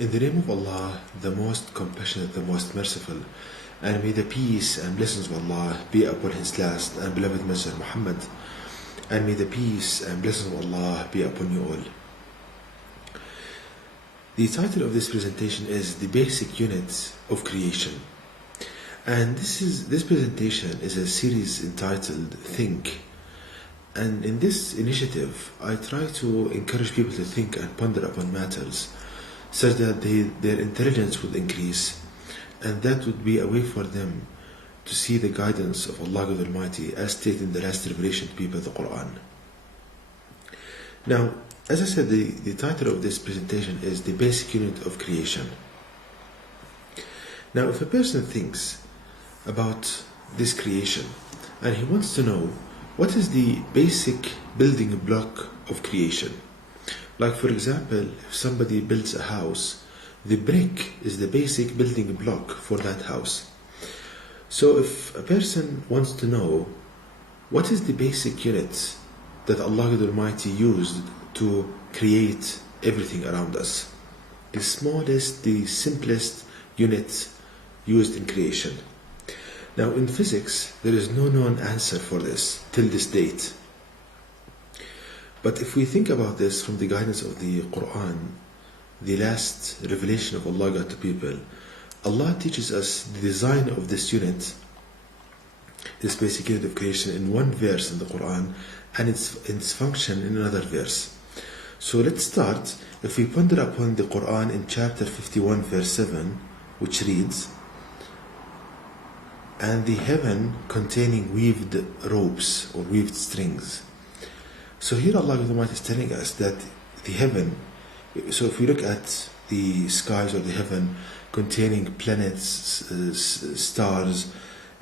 In the name of Allah, the most compassionate, the most merciful, and may the peace and blessings of Allah be upon His last and beloved Messenger Muhammad, and may the peace and blessings of Allah be upon you all. The title of this presentation is The Basic Units of Creation. And this presentation is a series entitled Think. And in this initiative, I try to encourage people to think and ponder upon matters such that their intelligence would increase, and that would be a way for them to see the guidance of Allah God Almighty as stated in the last revelation to people of the Quran. Now, as I said, the title of this presentation is The Basic Unit of Creation. Now, if a person thinks about this creation and he wants to know what is the basic building block of creation, like for example, if somebody builds a house, the brick is the basic building block for that house. So if a person wants to know what is the basic units that Allah God Almighty used to create everything around us, the smallest, the simplest unit used in creation. Now in physics, there is no known answer for this till this date. But if we think about this from the guidance of the Quran, the last revelation of Allah God to people, Allah teaches us the design of this unit, this basic unit of creation, in one verse in the Quran, and its function in another verse. So let's start. If we ponder upon the Quran in chapter 51 verse 7, which reads, "And the heaven containing weaved ropes or weaved strings." So here Allah Almighty is telling us that the heaven, so if we look at the skies or the heaven containing planets, stars,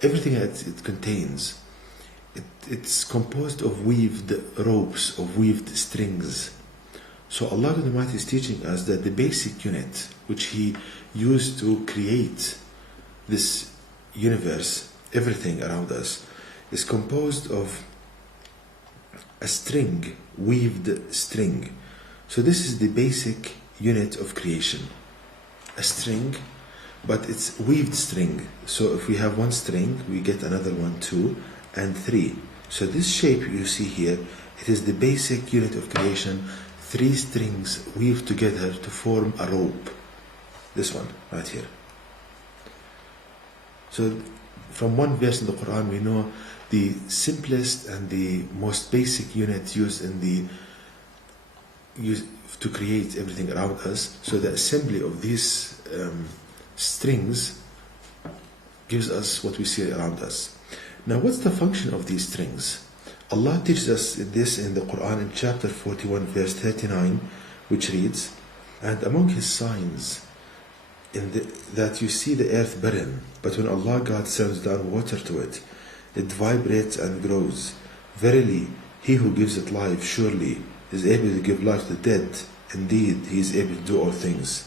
everything that it contains, it's composed of weaved ropes, of weaved strings. So Allah Almighty is teaching us that the basic unit which He used to create this universe, everything around us, is composed of a string, weaved string. So this is the basic unit of creation. A string, but it's weaved string. So if we have one string, we get another one, 2, and 3. So this shape you see here, it is the basic unit of creation. 3 strings weaved together to form a rope. This one, right here. So from one verse in the Quran, we know the simplest and the most basic unit used to create everything around us. So the assembly of these strings gives us what we see around us. Now, what's the function of these strings? Allah teaches us this in the Quran in chapter 41 verse 39, which reads, "And among His signs that you see the earth barren, but when Allah God sends down water to it, it vibrates and grows. Verily, He who gives it life surely is able to give life to the dead. Indeed, He is able to do all things."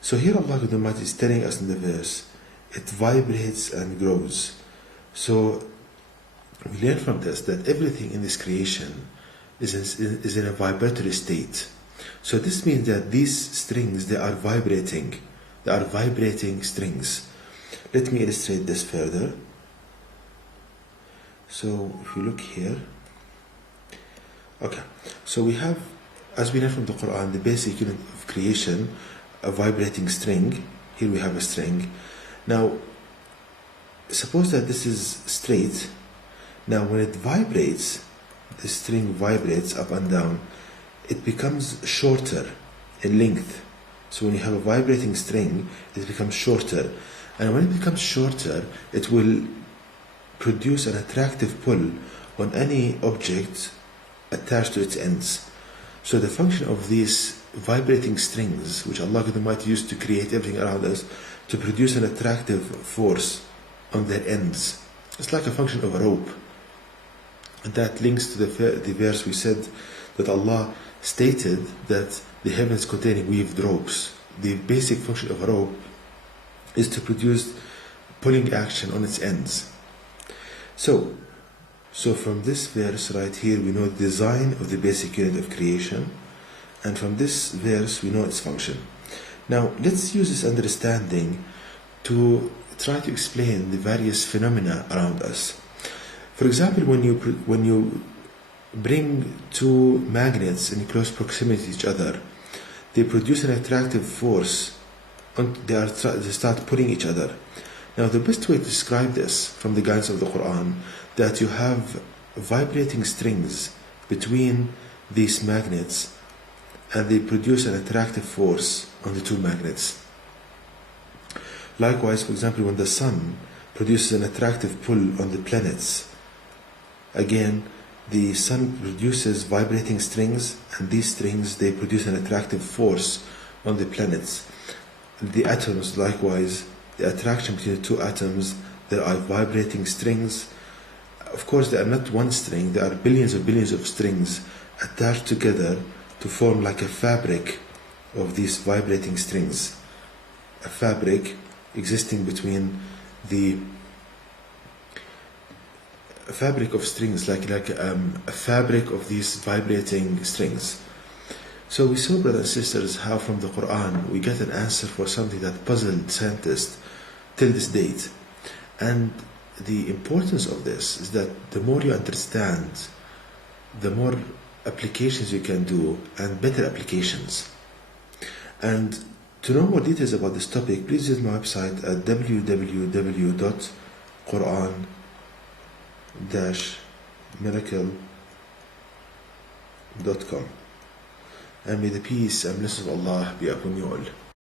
So here Allah Almighty is telling us in the verse, it vibrates and grows. So we learn from this that everything in this creation is in a vibratory state. So this means that these strings, they are vibrating. They are vibrating strings. Let me illustrate this further. So if you look here, okay, so we have, as we know from the Quran, the basic unit of creation, a vibrating string. Here we have a string. Now, suppose that this is straight. Now when it vibrates, the string vibrates up and down, it becomes shorter in length. So when you have a vibrating string, it becomes shorter. And when it becomes shorter, it will produce an attractive pull on any object attached to its ends. So the function of these vibrating strings, which Allah Almighty used to create everything around us, to produce an attractive force on their ends. It's like a function of a rope. And that links to the verse we said that Allah stated that the heavens containing weaved ropes. The basic function of a rope is to produce pulling action on its ends. So from this verse right here, we know the design of the basic unit of creation, and from this verse we know its function. Now, let's use this understanding to try to explain the various phenomena around us. For example, when you bring two magnets in close proximity to each other, they produce an attractive force, and they start pulling each other. Now, the best way to describe this from the guidance of the Quran, that you have vibrating strings between these magnets, and they produce an attractive force on the two magnets. Likewise, for example, when the sun produces an attractive pull on the planets, again, the sun produces vibrating strings, and these strings, they produce an attractive force on the planets. The atoms, likewise, the attraction between the two atoms, there are vibrating strings. Of course, they are not one string, there are billions of strings attached together to form like a fabric of these vibrating strings. A fabric existing between a fabric of strings, like a fabric of these vibrating strings. So we saw, brothers and sisters, how from the Quran we get an answer for something that puzzled scientists till this date. And the importance of this is that the more you understand, the more applications you can do, and better applications. And to know more details about this topic, please visit my website at www.quran-miracle.com. And may the peace and blessings of Allah be upon you all.